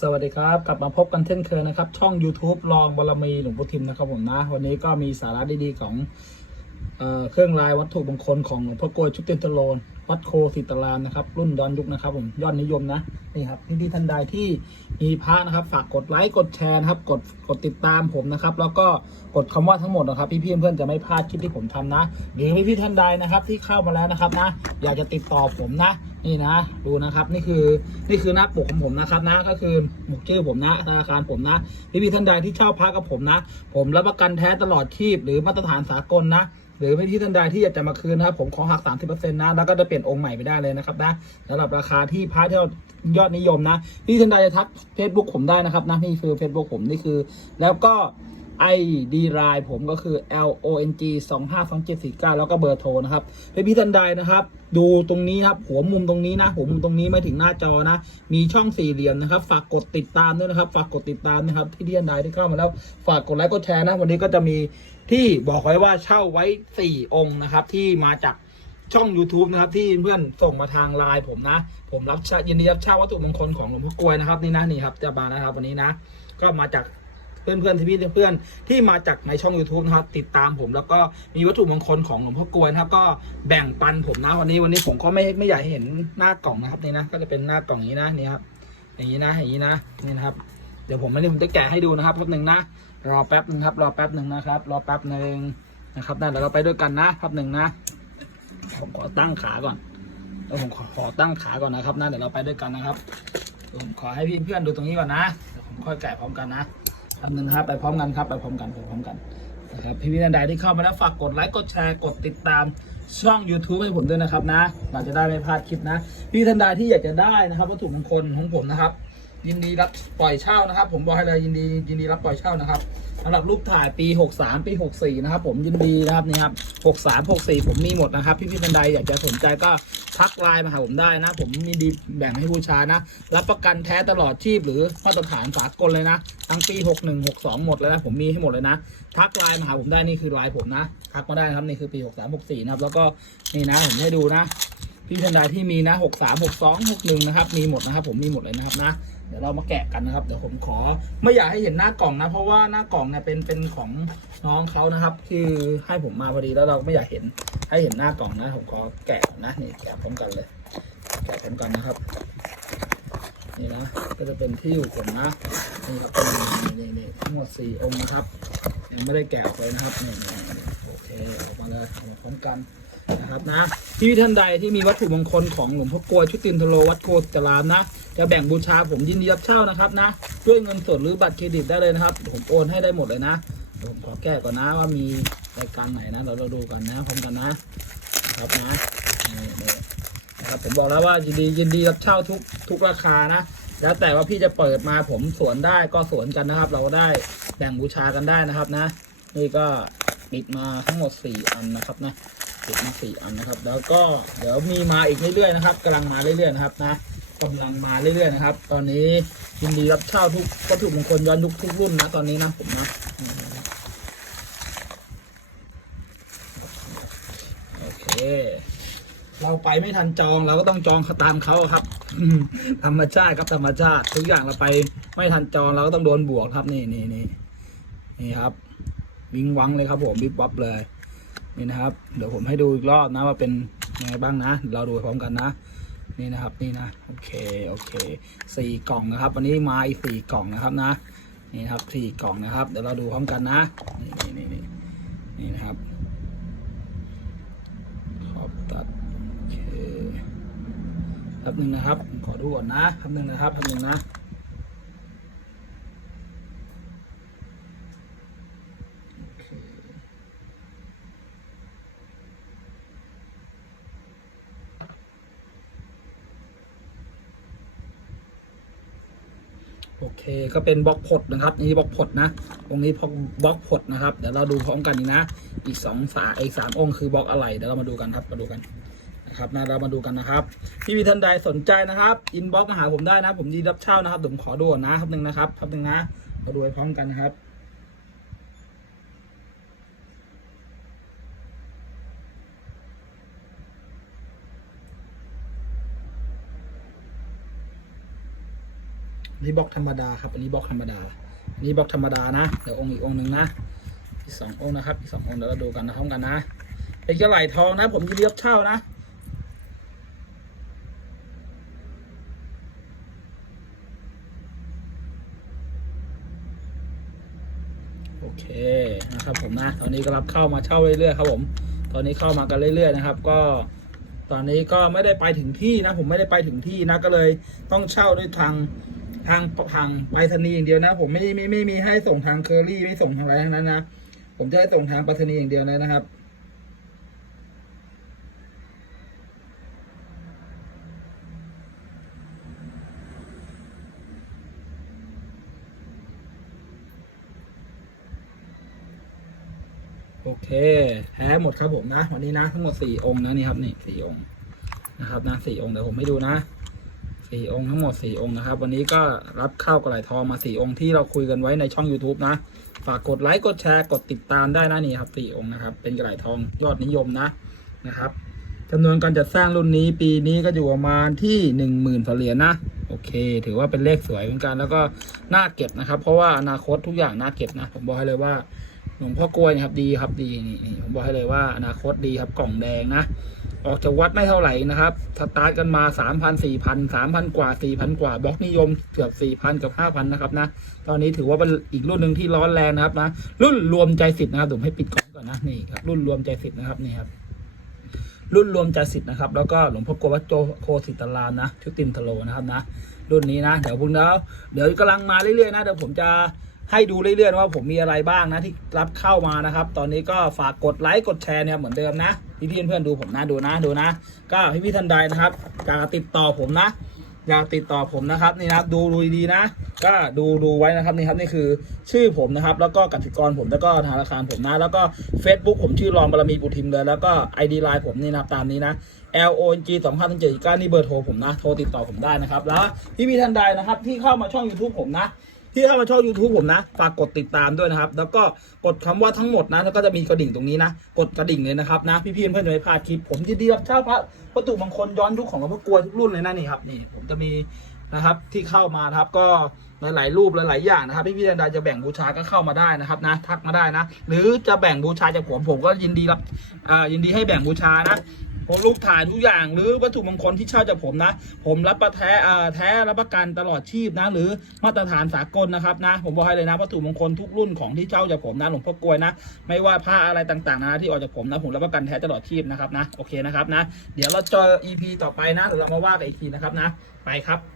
สวัสดีครับ กลับมาพบกันเช่นเคยนะครับ ช่อง YouTube ลองบารมีหลวงพ่อทิมนะครับผมนะ วันนี้ก็มีสาระดีๆของเออเครื่องรายวัตถุมงคลของหลวงพ่อกลวยชุตินทโลน วัดโคสิตรามนะครับ รุ่นดอนยุคนะครับผมยอดนิยมนะนี่ครับพี่ๆท่านใดที่มีพระนะครับ ฝากกดไลค์กดแชร์นะครับ กดกดติดตามผมนะครับ แล้วก็กดคำว่าทั้งหมดนะครับ พี่ๆเพื่อนจะไม่พลาดคลิปที่ผมทำนะหรือพี่ๆท่านใดนะครับ ที่เข้ามาแล้วนะครับนะ อยากจะติดต่อผมนะ นี่นะ ดูนะครับ นี่คือนี่คือหน้าปกของผมนะครับนะ ก็คือหมวกชื่อผมนะธนาคารผมนะพี่พี่ท่านใดที่ชอบพักกับผมนะ ผมรับประกันแท้ตลอดชีพหรือมาตรฐานสากลนะ หรือพี่พี่ท่านใดที่อยากจะมาคืนนะครับผมขอหัก 30%นะแล้วก็จะเปลี่ยนองค์ใหม่ไปได้เลยนะครับนะสำหรับราคาที่พระที่เรายอดนิยมนะพี่ท่านใดจะทัก Facebook ผมได้นะครับนะนี่คือ Facebook ผมนี่คือ แล้วก็ ID ไลน์ผมก็คือ L O N G 2 5 2 7 4 9 แล้วก็เบอร์โทรนะครับพี่พี่ท่านใดนะครับ ดูตรงนี้ครับ หัวมุมตรงนี้นะ หัวมุมตรงนี้มาถึงหน้าจอนะ มีช่องสี่เหลี่ยมนะครับ ฝากกดติดตามด้วยนะครับ ฝากกดติดตามนะครับ ที่ที่ท่านใดที่เข้ามาแล้ว ฝากกดไลค์กดแชร์นะ วันนี้ก็จะมี ที่บอกไว้ว่าเช่าไว้ 4 องค์นะครับ ที่มาจากช่อง YouTube นะครับ ที่เพื่อนส่งมาทางไลน์ผมนะ ผมรับเช่ายินดีรับเช่าวัตถุมงคลของหลวงพ่อกลวยนะครับนี่นะนี่ครับจะมานะครับวันนี้นะ ก็มาจากเพื่อนเพื่อนๆที่พี่เพื่อนๆที่มาจากในช่อง YouTube นะครับ ติดตามผมแล้วก็มีวัตถุมงคลของหลวงพ่อกลวยนะครับ ก็แบ่งปันผมนะวันนี้วันนี้ผมก็ไม่ไม่อยากให้เห็นหน้ากล่องนะครับนี่นะ ก็จะเป็นหน้ากล่องอย่างนี้นะนี่ครับอย่างนี้นะอย่างนี้นะนี่นะครับ เดี๋ยวผมไม่ได้ผมจะแกะให้ดูนะครับแป๊บหนึ่งนะ รอแป๊บหนึ่งครับรอแป๊บหนึ่งนะครับ รอแป๊บหนึ่งนะครับนั่นเดี๋ยวเราไปด้วยกันนะแป๊บหนึ่งนะผมขอตั้งขาก่อนแล้วผมขอตั้งขาก่อนนะครับนะเดี๋ยวเราไปด้วยกันนะครับผมขอให้พี่เพื่อนดูตรงนี้ก่อนนะเดี๋ยวผมค่อยแกะพร้อมกันนะคำหนึ่งครับไปพร้อมกันครับไปพร้อมกันไปพร้อมกันนะครับพี่พี่ท่านใดที่เข้ามาแล้วฝากกดไลค์กดแชร์กดติดตามช่อง YouTube ให้ผมด้วยนะครับนะ เราจะได้ไม่พลาดคลิปนะ พี่ท่านใดที่อยากจะได้นะครับวัตถุมงคลของผมนะครับ ยินดีรับปล่อยเช่านะครับ ผมบอกให้เลยยินดียินดีรับปล่อยเช่านะครับสำหรับรูปถ่ายปี 63 ปี 64 นะครับ ผมยินดีนะครับนี่ครับ63 64 ผมมีหมดนะครับ พี่พี่ๆท่านใดอยากจะสนใจก็ทักไลน์มาหาผมได้นะ ผมยินดีแบ่งให้บูชานะ รับประกันแท้ตลอดชีพหรือมาตรฐานสากลเลยนะทั้งปี 61 62 หมดเลยนะผมมีให้หมดเลยนะ ทักไลน์มาหาผมได้นี่คือไลน์ผมนะ ทักมาได้นะครับนี่คือปี 63 64 นะครับแล้วก็นี่นะผมให้ดูนะ พี่ท่านใดที่มีนะ63 62 61นะครับ มีหมดนะครับ ผมมีหมดเลยนะครับนะ เดี๋ยวเรามาแกะกันนะครับ เดี๋ยวผมขอไม่อยากให้เห็นหน้ากล่องนะ เพราะว่าหน้ากล่องเนี่ยเป็นเป็นของน้องเขานะครับ ที่ให้ผมมาพอดีแล้วเราไม่อยากเห็นให้เห็นหน้ากล่องนะผมขอแกะนะนี่แกะพร้อมกันเลย แกะพร้อมกันนะครับนี่นะก็จะเป็นที่อยู่ผมนะนี่ครับนี่นี่นี่ทั้งหมดสี่องค์นะครับยังไม่ได้แกะออกเลยนะครับนี่นี่โอเคออกมาเลยเอามาพร้อมกัน นะครับนะที่ท่านใดที่มีวัตถุมงคลของหลวงพ่อกลวยชุตินทโลวัดโคตรามนะ จะแบ่งบูชาผมยินดีรับเช่านะครับนะ ด้วยเงินสดหรือบัตรเครดิตได้เลยนะครับ ผมโอนให้ได้หมดเลยนะผมขอแก้ก่อนนะว่ามีรายการไหนนะเราเราดูกันนะพร้อมกันนะครับนะนี่นะครับผมบอกแล้วว่ายินดียินดีรับเช่าทุกทุกราคานะแล้วแต่ว่าพี่จะเปิดมาผมสวนได้ก็สวนกันนะครับ เราได้แบ่งบูชากันได้นะครับนะ นี่ก็ปิดมาทั้งหมดสี่อันนะครับนะ ปิดมาสี่อันนะครับ แล้วก็เดี๋ยวมีมาอีกเรื่อยๆนะครับกำลังมาเรื่อยๆนะครับนะกำลังมาเรื่อยๆนะครับ ตอนนี้ยินดีรับเช่าทุกวัตถุมงคลย้อนยุคทุกรุ่นนะตอนนี้นะผมนะโอเค เราไปไม่ทันจองเราก็ต้องจองตามเขาครับ ธรรมชาติครับธรรมชาติ ทุกอย่างเราไปไม่ทันจองเราก็ต้องโดนบวกครับนี่นี่นี่นี่ครับ วิงวังเลยครับผมวิบวับเลย นี่นะครับ เดี๋ยวผมให้ดูอีกรอบนะว่าเป็นยังไงบ้างนะ เราดูพร้อมกันนะ นี่นะครับนี่นะโอเคโอเคสี่กล่องนะครับ วันนี้มาอีกสี่กล่องนะครับนะ นี่ครับสี่กล่องนะครับ เดี๋ยวเราดูพร้อมกันนะ นี่นี่นี่นี่นะครับขอบตัดโอเคแป๊บหนึ่งนะครับ ขอดูก่อนนะแป๊บหนึ่งนะครับแป๊บหนึ่งนะ โอเคก็เป็นบล็อกพดนะครับนี่บล็อกพดนะตรงนี้พอบล็อกพดนะครับเดี๋ยวเราดูพร้อมกันอีกนะ อีกสองสาอีกสามองค์คือบล็อกอะไรเดี๋ยวเรามาดูกันครับมาดูกันนะครับนะเรามาดูกันนะครับพี่วีท่านใดสนใจนะครับอินบ็อกมาหาผมได้นะ ผมยินดีรับเช่านะครับผมขอด่วนนะครับหนึ่งนะครับครับหนึ่งนะมาดูพร้อมกันนะครับ นนี่บล็อกธรรมดาครับ อันนี้บล็อกธรรมดา อันนี้บล็อกธรรมดานะ เดี๋ยวองค์อีกองค์หนึ่งนะ อีกสององค์นะครับ อีกสององค์เดี๋ยวเราดูกันนะพร้อมกันนะ เป็นกระไหลทองนะ ผมยินดีรับเช่านะโอเคนะครับผมนะ ตอนนี้ก็รับเข้ามาเช่าเรื่อยๆครับผม ตอนนี้เข้ามากันเรื่อย ๆ นะครับ ก็ตอนนี้ก็ไม่ได้ไปถึงที่นะ ผมไม่ได้ไปถึงที่นะก็เลยต้องเช่าด้วยทาง ทางทางไปรษณีย์อย่างเดียวนะ ผมไม่ไม่ไม่มีให้ส่งทางเคอรี่ไม่ส่งทางอะไรทั้งนั้นนะผมจะให้ส่งทางไปรษณีย์อย่างเดียวเลยนะครับโอเคแพ้หมดครับผมนะ วันนี้นะทั้งหมดสี่องค์นะนี่ครับนี่สี่องค์นะครับนะสี่องค์เดี๋ยวผมให้ดูนะ สี่องค์ทั้งหมดสี่องค์นะครับ วันนี้ก็รับเข้ากระไหลทองมาสี่องค์ที่เราคุยกันไว้ในช่อง YouTube นะ ฝากกดไลค์กดแชร์กดติดตามได้นะนี่ครับสี่องค์นะครับ เป็นกระไหลทองยอดนิยมนะนะครับจำนวนการจัดสร้างรุ่นนี้ปีนี้ก็อยู่ประมาณที่หนึ่งหมื่นเหรียญนะโอเค ถือว่าเป็นเลขสวยเหมือนกันแล้วก็น่าเก็บนะครับ เพราะว่าอนาคตทุกอย่างน่าเก็บนะผมบอกให้เลยว่าหลวงพ่อกล้วยนะครับดีครับดีนี่ผมบอกให้เลยว่าอนาคตดีครับกล่องแดงนะ ออกจากวัดไม่เท่าไหร่นะครับสตาร์ทกันมาสามพันสี่พันสามพันกว่าสี่พันกว่าบล็อกนิยมเกือบสี่พันกับห้าพันนะครับนะตอนนี้ถือว่าเป็นอีกรุ่นหนึ่งที่ร้อนแรงนะครับนะรุ่นรวมใจสิทธิ์นะครับผมให้ปิดกล่องก่อนนะนี่ครับรุ่นรวมใจสิทธิ์นะครับนี่ครับรุ่นรวมใจสิทธิ์นะครับ แล้วก็หลวงพ่อกวัดโจโคสิตารามนะชุตินทโลนะครับนะรุ่นนี้นะเดี๋ยวพุ่งแล้วเดี๋ยวกำลังมาเรื่อยๆนะเดี๋ยวผมจะให้ดูเรื่อยๆว่าผมมีอะไรบ้างนะที่รับเข้ามานะครับ ตอนนี้ก็ฝากกดไลค์กดแชร์เนี่ยเหมือนเดิมนะ พี่ๆเพื่อนๆดูผมนะดูนะดูนะ ก็พี่พี่ๆท่านใดนะครับอยากติดต่อผมนะอยากติดต่อผมนะครับนี่นะครับดูดูดีนะ ก็ดูดูไว้นะครับนี่ครับนี่คือชื่อผมนะครับ แล้วก็กสิกรผมแล้วก็ธนาคารผมนะ แล้วก็ Facebook ผมชื่อรองบารมีปุทิมเลย แล้วก็ ID Line ผมนี่นะครับตามนี้นะ L O N G 2 5 7 9นี่เบอร์โทรผมนะ โทรติดต่อผมได้นะครับ แล้วพี่พี่ท่านใดนะครับที่เข้ามาช่อง YouTube ผมนะ ที่เข้ามาช่อง YouTube ผมนะ ฝากกดติดตามด้วยนะครับ แล้วก็กดคำว่าทั้งหมดนะ แล้วก็จะมีกระดิ่งตรงนี้นะ กดกระดิ่งเลยนะครับนะ พี่ๆเพื่อนๆจะไม่พลาดคลิป ผมยินดีรับเช่าพระวัตถุมงคลย้อนยุคของหลวงพ่อกลัวทุกรุ่นเลยนะนี่ครับ นี่ผมจะมีนะครับที่เข้ามาครับก็หลาย ๆ รูปหลาย ๆ อย่างนะครับพี่ๆท่านใดจะแบ่งบูชาก็เข้ามาได้นะครับนะ ทักมาได้นะ หรือจะแบ่งบูชาจากผมผมก็ยินดีรับอ่ายินดีให้แบ่งบูชานะ ผมรูปถ่ายทุกอย่างหรือวัตถุมงคลที่เช่าจากผมนะ ผมรับประแท้แท้รับประกันตลอดชีพนะ หรือมาตรฐานสากลนะครับนะ ผมบอกให้เลยนะวัตถุมงคลทุกรุ่นของที่เช่าจากผมนะหลวงพ่อกลวยนะ ไม่ว่าผ้าอะไรต่างๆนะที่ออกจากผมนะผมรับประกันแท้ตลอดชีพนะครับนะโอเคนะครับนะ เดี๋ยวเราเจอ EP ต่อไปนะเรามาว่ากันอีกทีนะครับนะ ไปครับ